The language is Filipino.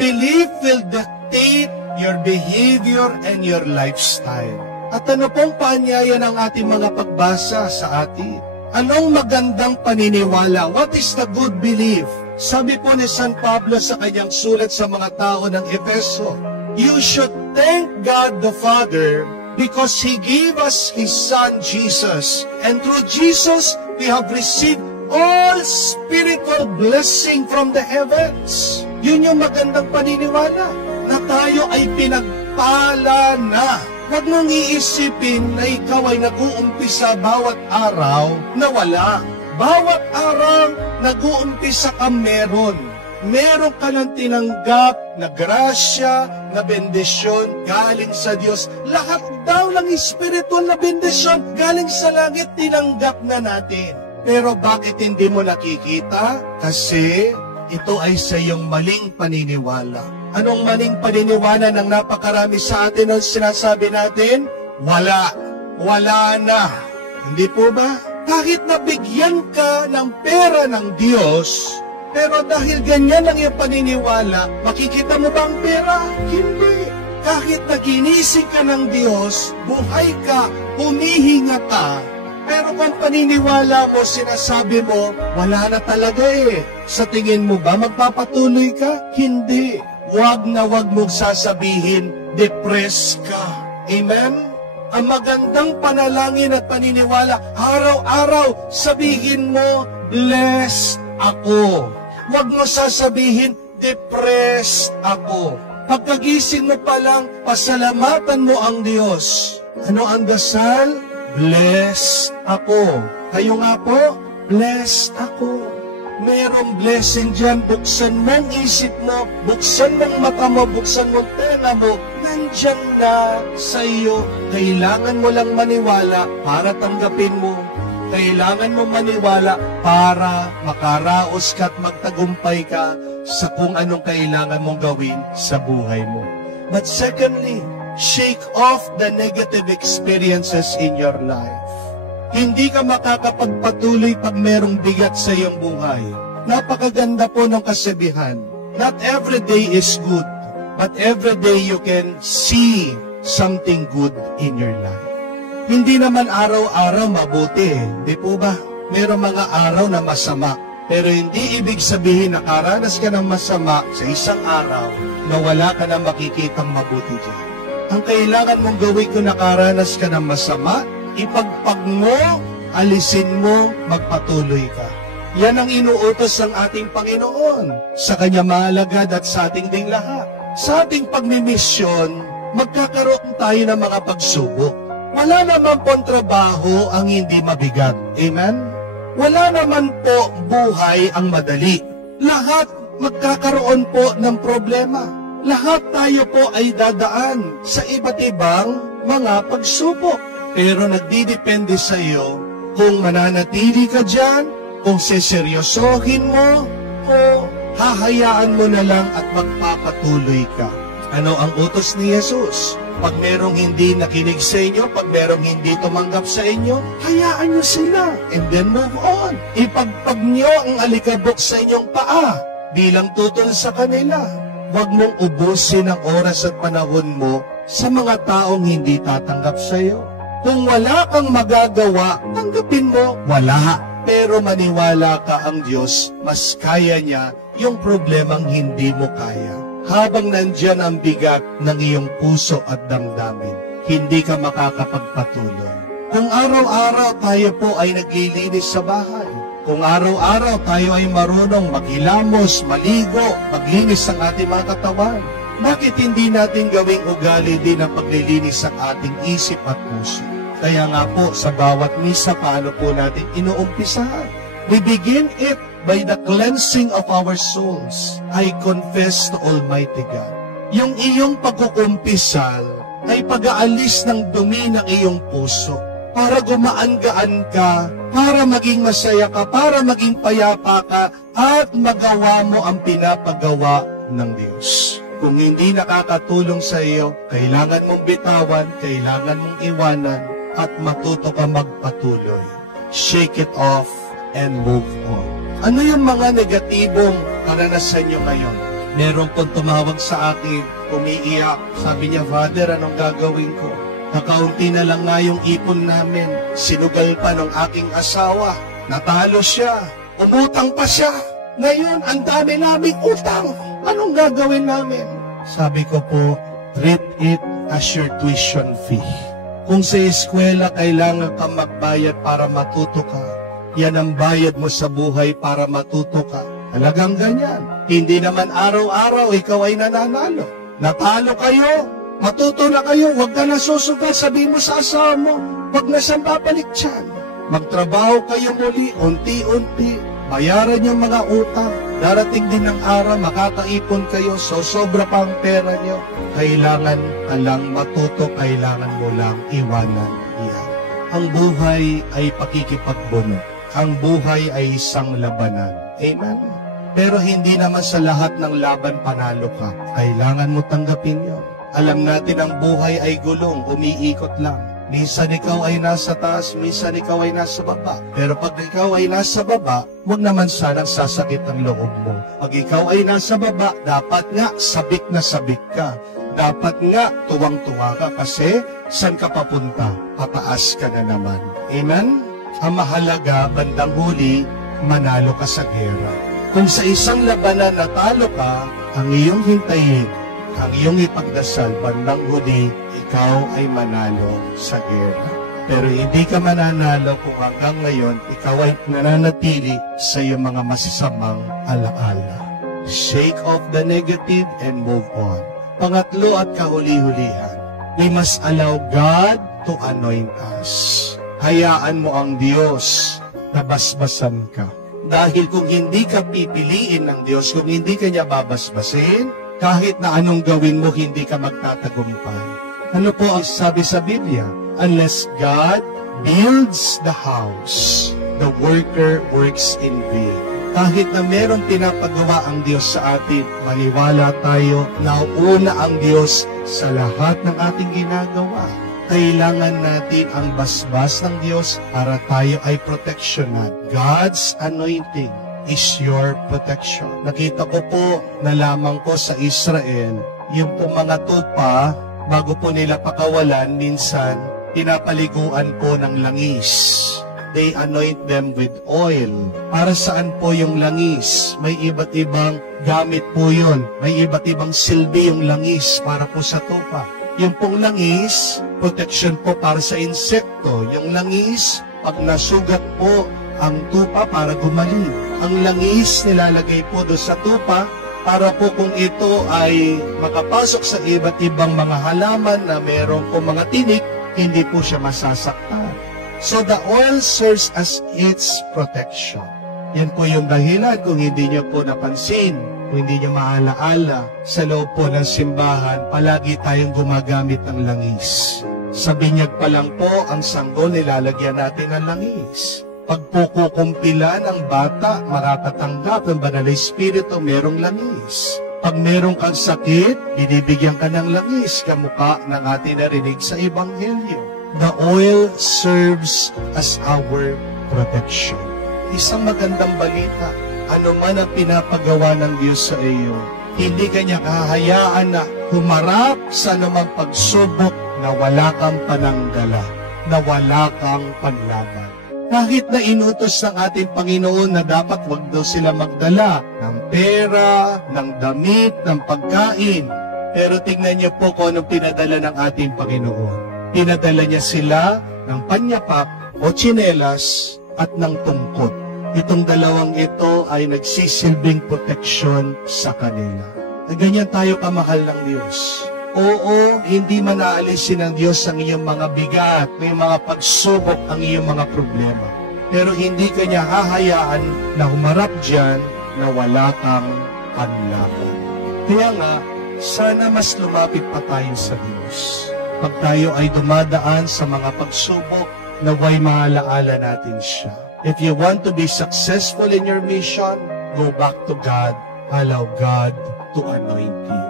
belief will dictate your behavior and your lifestyle. At ano pong paanyaya ng ating mga pagbasa sa atin? Anong magandang paniniwala? What is the good belief? Sabi po ni San Pablo sa kanyang sulat sa mga tao ng Efeso, you should thank God the Father because He gave us His Son Jesus. And through Jesus, we have received all spiritual blessing from the heavens. Yun yung magandang paniniwala, na tayo ay pinagpala na. Huwag mong iisipin na ikaw ay nag-uumpisa bawat araw na wala. Bawat araw, nag-uumpisa ka meron. Meron ka ng tinanggap na grasya, na bendisyon galing sa Diyos. Lahat daw ng spiritual na bendisyon galing sa langit, tinanggap na natin. Pero bakit hindi mo nakikita? Kasi ito ay sa iyong maling paniniwala. Anong maling paniniwala ng napakarami sa atin ang sinasabi natin? Wala. Wala na. Hindi po ba? Kahit nabigyan ka ng pera ng Diyos, pero dahil ganyan ang iyong paniniwala, makikita mo ba ang pera? Hindi. Kahit naginising ka ng Diyos, buhay ka, humihinga ka, pero kung paniniwala mo, sinasabi mo, wala na talaga eh. Sa tingin mo ba, magpapatuloy ka? Hindi. Huwag na huwag mong sasabihin, depressed ka. Amen? Ang magandang panalangin at paniniwala, araw-araw sabihin mo, blessed ako. Huwag mo sasabihin, depressed ako. Pagkagising mo pa lang, pasalamatan mo ang Diyos. Ano ang dasal? Blessed ako. Kayo nga po, blessed ako. Merong blessing dyan. Buksan mong isip mo, buksan mong mata mo, buksan mong tenga mo. Nandyan na sa iyo. Kailangan mo lang maniwala para tanggapin mo. Kailangan mo maniwala para makaraos ka at magtagumpay ka sa kung anong kailangan mong gawin sa buhay mo. But secondly, shake off the negative experiences in your life. Hindi ka makakapagpatuloy pag merong bigat sa iyong buhay. Napakaganda po ng kasabihan. Not every day is good, but every day you can see something good in your life. Hindi naman araw-araw mabuti. Di po ba? Merong mga araw na masama. Pero hindi ibig sabihin na nakaranas ka ng masama sa isang araw na wala ka na makikitang mabuti dyan. Ang kailangan mong gawin kung nakaranas ka ng masama, ipagpag mo, alisin mo, magpatuloy ka. Yan ang inuutos ng ating Panginoon sa Kanya maalagad at sa ating ding lahat. Sa ating pagmimisyon, magkakaroon tayo ng mga pagsubok. Wala naman pong trabaho ang hindi mabigat. Amen? Wala naman po buhay ang madali. Lahat magkakaroon po ng problema. Lahat tayo po ay dadaan sa iba't ibang mga pagsubok. Pero nagdidepende sa iyo kung mananatili ka dyan, kung seseryosohin mo, o hahayaan mo na lang at magpapatuloy ka. Ano ang utos ni Jesus? Pag merong hindi nakinig sa inyo, pag merong hindi tumanggap sa inyo, hayaan nyo sila and then move on. Ipagpag nyo ang alikabok sa inyong paa bilang tutol sa kanila. Huwag mong ubusin ang oras at panahon mo sa mga taong hindi tatanggap sa iyo. Kung wala kang magagawa, tanggapin mo, wala. Pero maniwala ka ang Diyos, mas kaya niya yung problemang hindi mo kaya. Habang nandyan ang bigat ng iyong puso at damdamin, hindi ka makakapagpatuloy. Kung araw-araw tayo po ay naglilinis sa bahay, kung araw-araw tayo ay marunong maghilamos, maligo, maglinis ang ating mga katawan, bakit hindi natin gawing ugali din ang paglilinis sa ating isip at puso? Kaya nga po, sa bawat misa, paano po natin inuumpisahan? We begin it by the cleansing of our souls. I confess to Almighty God. Yung iyong pagkukumpisal ay pag-aalis ng dumi ng iyong puso para gumaan-gaan ka, para maging masaya ka, para maging payapa ka, at magawa mo ang pinapagawa ng Diyos. Kung hindi nakakatulong sa iyo, kailangan mong bitawan, kailangan mong iwanan, at matuto ka magpatuloy. Shake it off and move on. Ano yung mga negatibong karanasan nyo ngayon? Meron pong tumawag sa akin, umiiyak. Sabi niya, Father, anong gagawin ko? Nakaunti na lang nga yung ipon namin. Sinugal pa ng aking asawa. Natalo siya. Umutang pa siya. Ngayon, ang dami naming utang. Anong gagawin namin? Sabi ko po, treat it as your tuition fee. Kung sa eskwela kailangan ka magbayad para matuto ka, yan ang bayad mo sa buhay para matuto ka. Talagang ganyan. Hindi naman araw-araw ikaw ay nananalo. Natalo kayo, matuto na kayo, huwag ka na susugal, sabihin mo sa asawa mo, huwag na siyang babalik dyan. Magtrabaho kayo muli, unti-unti, bayaran yung mga utang. Darating din ng araw, makakaipon kayo, so sobra pa ang pera nyo. Kailangan ka lang matuto, kailangan mo lang iwanan yan. Ang buhay ay pakikipagbuno. Ang buhay ay isang labanan. Amen? Pero hindi naman sa lahat ng laban panalo ka. Kailangan mo tanggapin yun. Alam natin ang buhay ay gulong, umiikot lang. Minsan ikaw ay nasa taas, minsan ikaw ay nasa baba. Pero pag ikaw ay nasa baba, huwag naman sanang sasakit ang loob mo. Pag ikaw ay nasa baba, dapat nga sabik na sabik ka. Dapat nga tuwang-tuwa ka kasi saan ka papunta? Pataas ka na naman. Amen? Ang mahalaga, bandang huli, manalo ka sa gera. Kung sa isang labanan natalo ka, ang iyong hintayin, ang iyong ipagdasal, bandang huli, ikaw ay manalo sa gera. Pero hindi ka mananalo kung hanggang ngayon, ikaw ay nananatili sa iyong mga masasamang alaala. Shake off the negative and move on. Pangatlo at kahuli-hulihan, we must allow God to anoint us. Hayaan mo ang Diyos na basbasan ka. Dahil kung hindi ka pipiliin ng Diyos, kung hindi ka niya babasbasin, kahit na anong gawin mo, hindi ka magtatagumpay. Ano po ang sabi sa Biblia? Unless God builds the house, the worker works in vain. Kahit na meron pinapagawa ang Diyos sa atin, maniwala tayo na una ang Diyos sa lahat ng ating ginagawa. Kailangan natin ang basbas ng Diyos para tayo ay proteksyonan. God's anointing is your protection. Nakita ko po na lamang po sa Israel, yung po mga tupa, bago po nila pakawalan, minsan pinapaliguan po ng langis. They anoint them with oil. Para saan po yung langis? May iba't ibang gamit po yun. May iba't ibang silbi yung langis para po sa tupa. Yung pong langis, protection po para sa insekto. Yung langis, pag nasugat po ang tupa para gumaling. Ang langis nilalagay po doon sa tupa para po kung ito ay makapasok sa iba't ibang mga halaman na mayroong po mga tinik, hindi po siya masasaktan. So the oil serves as its protection. Yan po yung dahilan kung hindi niyo po napansin, kung hindi niyo maalaala, sa loob po ng simbahan, palagi tayong gumagamit ng langis. Sa binyag pa lang po, ang sanggol nilalagyan natin ng langis. Pag po kukumpilan ng bata, makakatanggap ng banal na espiritu, merong langis. Pag merong kang sakit, binibigyan ka ng langis, kamukha ng ating narinig sa Ebanghelyo. The oil serves as our protection. Isang magandang balita, ano man ang pinapagawa ng Diyos sa iyo, hindi kanya kahayaan na humarap sa anumang pagsubok na wala kang pananggala, na wala kang panlaban. Kahit na inutos ng ating Panginoon na dapat wag daw sila magdala ng pera, ng damit, ng pagkain. Pero tingnan niyo po kung anong pinadala ng ating Panginoon. Pinadala niya sila ng panyapak o tsinelas at ng tungkot. Itong dalawang ito ay nagsisilbing proteksyon sa kanila. Ganyan tayo kamahal ng Diyos. Oo, hindi man aalisin ng Diyos ang iyong mga bigat, may mga pagsubok ang iyong mga problema. Pero hindi kanya hahayaan na humarap dyan na wala kang panlaban. Kaya nga, sana mas lumapit pa tayo sa Diyos. Pag tayo ay dumadaan sa mga pagsubok, naway maalaala natin siya. If you want to be successful in your mission, go back to God. Allow God to anoint you.